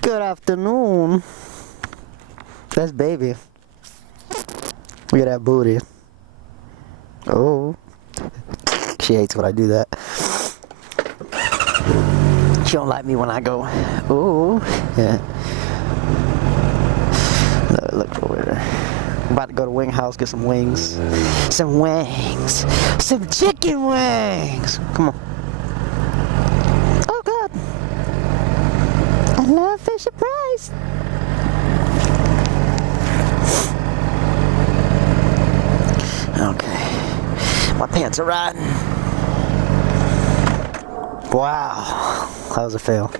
Good afternoon. That's baby. Look at that booty. Oh. She hates when I do that. She don't like me when I go, oh. Yeah. Look over there. I'm about to go to Wing House, get some wings. Some wings. Some chicken wings. Come on. Oh, God. I love Fisher Price. Okay. My pants are riding. Wow. That was a fail.